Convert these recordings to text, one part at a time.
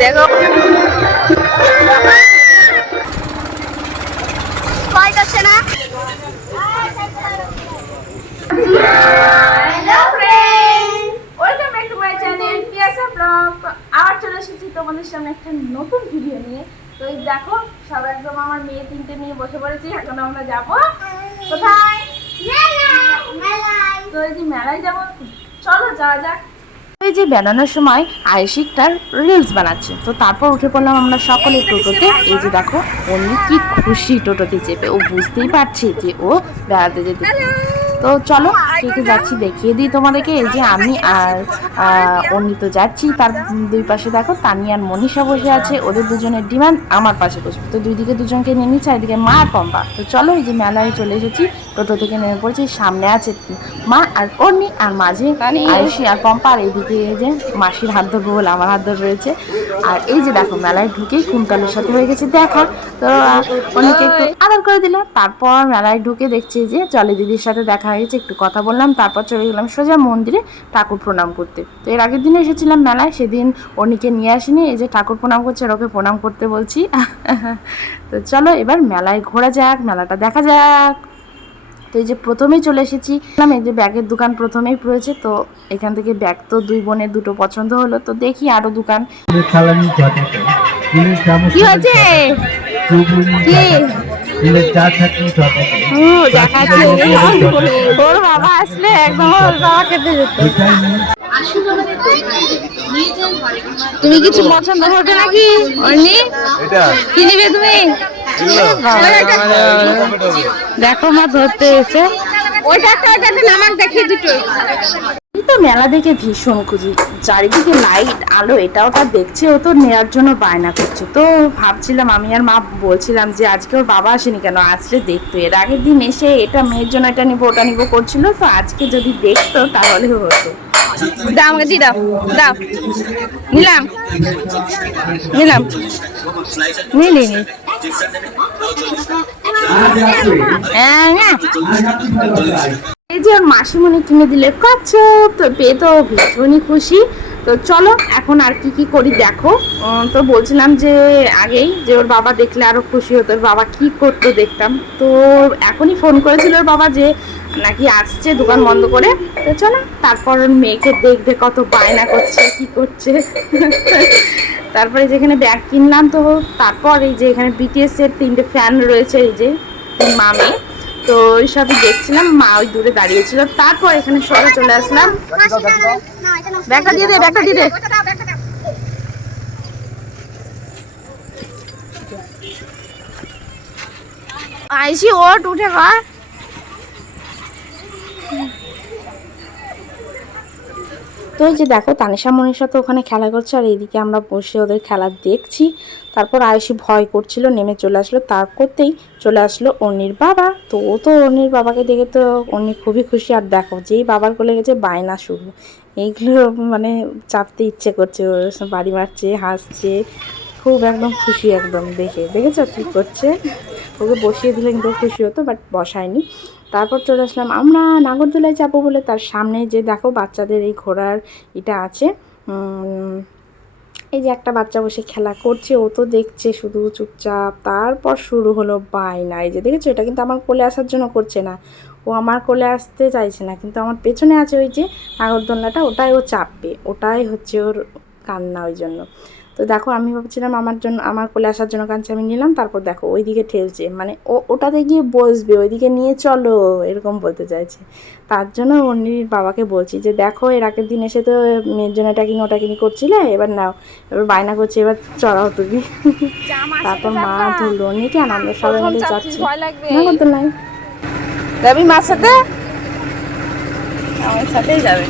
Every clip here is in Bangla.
দেখো ভয় করছে না। Hello friend, welcome back to my channel Piyasa blog. আবার চলে এসেছি তোমাদের সামনে একটা নতুন ভিডিও নিয়ে। তো এই দেখো সব একদম আমার মেয়ে তিনটে নিয়ে বসে পড়েছি। এখন আমরা যাবো কোথায়? মেলায়। তো এই যে মেলায় যাবো, চলো যাওয়া যাক। এই যে বেড়ানোর সময় আয়েশিকটার রিলস বানাচ্ছে, তো তারপর উঠে পড়লাম আমরা সকলে টোটোতে। এই যে দেখো অন্য কি খুশি টোটোতে চেপে, ও বুঝতেই পারছে যে ও বেড়াতে যেতে। তো চলো কে যাচ্ছি দেখিয়ে দিই তোমাদেরকে। এই যে আমি আর অন্য তো যাচ্ছি, তার দুই পাশে দেখো তানিয়া আর মনীষা বসে আছে। ওদের দুজনের ডিমান্ড আমার পাশে বসবে, তো দুই দিকে দুজনকে নিয়ে নিচ্ছে, এদিকে মা আর পম্পা। তো চলো এই যে মেলায় চলে এসেছি, টোটো থেকে নেমে পড়েছি। সামনে আছে মা আর অর্নি, আর মাঝে আয়েশি আর পম্পা, আর এইদিকে এই যে মাসির হাত ধরবো বলে আমার হাত ধর রয়েছে। আর এই যে দেখো মেলায় ঢুকেই কুন্তলের সাথে হয়ে গেছে দেখা, তো অনেকে একটু আদর করে দিল। তারপর মেলায় ঢুকে দেখছি যে জলি দিদির সাথে দেখা হয়েছে, একটু কথা বললাম, তারপর চলে গেলাম সোজা মন্দিরে ঠাকুর প্রণাম করতে। তো এর আগের দিনে এসেছিলাম মেলায়, সেদিন অর্নিকে নিয়ে আসিনি। এই যে ঠাকুর প্রণাম করছে, ওকে প্রণাম করতে বলছি। তো চলো এবার মেলায় ঘোরা যাক, মেলাটা দেখা যাক। তো এই যে প্রথমেই চলে এসেছি, এই যে ব্যাগের দোকান প্রথমেই পড়েছে। তো এখান থেকে ব্যাগ তো দুই বোনের দুটো পছন্দ হলো, তো দেখি আরো দোকান। কি হয়েছে? ওর বাবা আসলে একদম ওর বাবা খেতে যেত। তুমি কিছু পছন্দ করবে নাকি অর্নি? কি নিবে তুমি? দেখো মা ধরতে এসে, ওইটা নামাক দেখি দুটো। তো মেলা দেখে ভীষণ খুশি, চারিদিকে লাইট আলো এটা ওটা দেখছে, ও তো নেওয়ার জন্য বায়না করছে। তো ভাবছিলাম আমি আর মা বলছিলাম যে আজকে ওর বাবা আসেনি কেন, আসলে দেখতো। এর আগের দিন এসে এটা মেয়ের জন্য এটা নিবো ওটা নিবো করছিল, তো আজকে যদি দেখতো তাহলে হতো। দাও আমাকে দি, দাও দাও, নিলাম নিলাম নিলি নি। এই যে ওর মাসিমণি কিনে দিলে কচ্ছপ, তো পেয়ে তো ভীষণই খুশি। তো চলো এখন আর কি কি করি দেখো। তো বলছিলাম যে আগেই যে ওর বাবা দেখলে আরো খুশি হতো, ওর বাবা কি করতো দেখতাম। তো এখনই ফোন করেছিল ওর বাবা যে নাকি আসছে দোকান বন্ধ করে। তো চলো তারপর ওর মেয়েকে দেখবে কত বায়না করছে কি করছে। তারপরে যেখানে ব্যাগ কিনলাম, তো তারপর এই যে এখানে বিটিএস এর 3টে ফ্যান রয়েছে, এই যে মামে, তো ওই সবই দেখছিলাম। মা ওই দূরে দাঁড়িয়েছিল, তারপর এখানে সোজা চলে আসলাম। ব্যাগটা দিয়ে দে, ব্যাগটা দিয়ে দে। আইসি ওট উঠে কর। তো এই যে দেখো তানিশা মনীষা তো ওখানে খেলা করছে, আর এইদিকে আমরা বসে ওদের খেলা দেখছি। তারপর আয়েশি ভয় করছিল, নেমে চলে আসলো। তার করতেই চলে আসলো অর্নির বাবা। তো ও তো অর্নির বাবাকে দেখে তো অর্নি খুবই খুশি। আর দেখো যেই বাবার কোলে গেছে বায়না শুরু, এইগুলো মানে চাপতে ইচ্ছে করছে, বাড়ি মারছে, হাসছে, খুব একদম খুশি একদম। দেখেছো কী করছে? ওকে বসিয়ে দিলে কিন্তু খুশি হতো, বাট বসায়নি। তারপর চলে আসলাম আমরা নাগরদোলায় যাবো বলে। তার সামনে যে দেখো বাচ্চাদের এই ঘোড়ার এটা আছে, এই যে একটা বাচ্চা বসে খেলা করছে, ও তো দেখছে শুধু চুপচাপ। তারপর শুরু হলো বায়না। এই যে দেখেছো, এটা কিন্তু আমার কোলে আসার জন্য করছে না, ও আমার কোলে আসতে চাইছে না, কিন্তু আমার পেছনে আছে ওই যে নাগরদোলনাটা, ওটাই ও চাপবে, ওটাই হচ্ছে ওর কান্না। ওই জন্য তো দেখো আমি ভাবছিলাম আমার জন্য, আমার কোলে আসার জন্য কাঁদছে, আমি নিলাম। তারপর দেখো ওইদিকে ঠেলছে, মানে ও ওটাতে গিয়ে বসবে, ওইদিকে নিয়ে চলো এরকম বলতে চাইছে। তার জন্য অন্যের বাবাকে বলছি যে দেখো এর আগের দিন এসে তো মেয়ের জন্য এটা কিনি ওটা কিনি করছিলে, এবার নাও, এবার বায়না করছে, এবার চড়াও তুমি। তারপর মা ধরলো অন্যকে, আর আমরা সবাই মিলে যাচ্ছি না করতে নাই। যাবি মার সাথে? আমার সাথেই যাবে।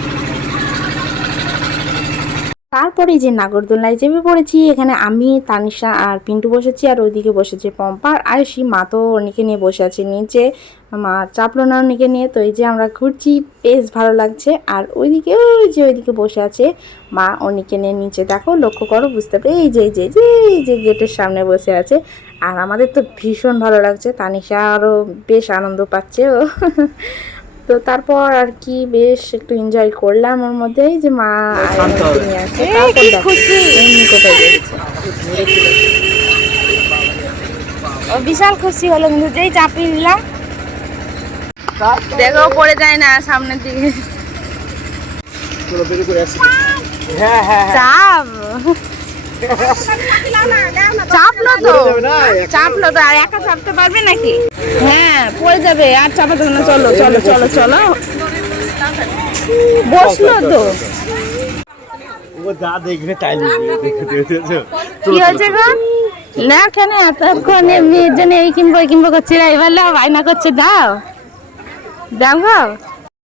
তারপরে যে নাগরদোলনায় চেপে পড়েছি। এখানে আমি তানিশা আর পিন্টু বসেছি, আর ওইদিকে বসেছে পম্পা আর আয়ুষি। মা তো অর্নিকে নিয়ে বসে আছে নিচে, মা চাপলো না অর্নিকে নিয়ে। তো এই যে আমরা ঘুরছি, বেশ ভালো লাগছে। আর ওইদিকে ওই যে ওইদিকে বসে আছে মা অর্নিকে নিয়ে নিচে, দেখো লক্ষ্য করো বুঝতে পারে, এই যে এই যে এই যে গেটের সামনে বসে আছে। আর আমাদের তো ভীষণ ভালো লাগছে, তানিশা আরও বেশ আনন্দ পাচ্ছে ও। তো তারপর আর কি বেশ একটু এনজয় করলাম ওর মধ্যেই যে মা নিয়ে আসে। খুশি কোথায় গেছে, ও বিশাল খুশি হলো কিন্তু যেই চাপিয়ে দিলাম দেখো পড়ে যায় না সামনের দিকে। চাপ চাপলো তো চাপলো তো আর একা চাপতে পারবে নাকি? হ্যাঁ পড়ে যাবে আর চাপাতে না। চলো চলো চলো চলো, বসলো তো। যা দেখবে তাই কি হয়েছে গো? না কেন এতক্ষণ মেয়ের জন্য এই কিনবো এই কিনবো করছি, এবার বায়না করছে দাও দাও গো।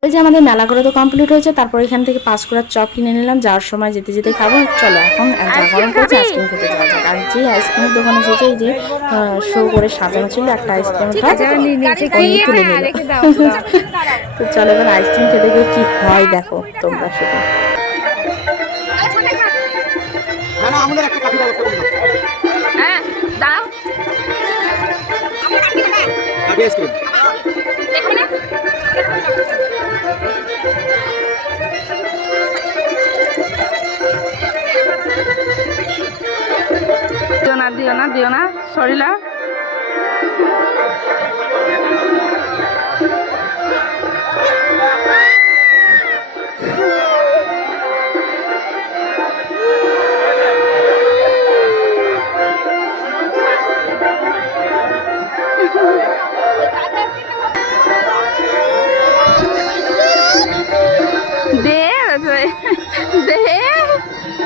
ওই যে আমাদের মেলা করে তো কমপ্লিট হয়েছে, তারপর এখান থেকে 5 করার চপ কিনে নিলাম, যাওয়ার সময় যেতে যেতে খাবো। চলো এখন গরম করছে আইসক্রিম খেতে যাওয়া যাক। আর যে আইসক্রিমের দোকানে এসেছে এই যে শো করে সাজানো ছিল একটা আইসক্রিম তুলে নিল। তো চলো এবার আইসক্রিম খেতে গিয়ে কি হয় দেখো তোমরা শুধু। হ্যাঁ দাও দিও না দিও না সরিলা।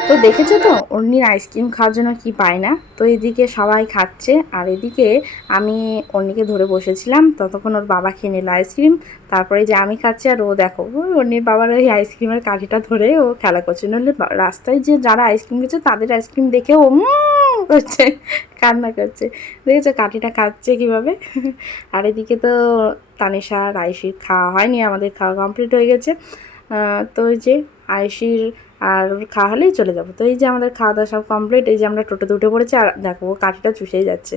তো দেখেছো তো অন্যির আইসক্রিম খাওয়ার জন্য কি পায় না। তো এদিকে সবাই খাচ্ছে আর এদিকে আমি অন্যিকে ধরে বসেছিলাম, ততক্ষণ ওর বাবা খেয়ে নিল আইসক্রিম। তারপরে যে আমি খাচ্ছি আর ও দেখো ওই অন্যির বাবার ওই আইসক্রিমের কাঠিটা ধরে ও খেলা করছে। নইলে রাস্তায় যে যারা আইসক্রিম খেচ্ছে তাদের আইসক্রিম দেখে ও করছে, কান্না করছে। দেখেছো কাঠিটা খাচ্ছে কীভাবে। আর এদিকে তো তানিশা আর আয়ুষির খাওয়া হয়নি, আমাদের খাওয়া কমপ্লিট হয়ে গেছে। তো ওই যে আয়ুষির আর খাওয়া হলেই চলে যাবো। তো এই যে আমাদের খাওয়া দাওয়া সব কমপ্লিট, এই যে আমরা টোটোতে উঠে পড়েছি আর দেখো ও কাঠিটা চুষেই যাচ্ছে।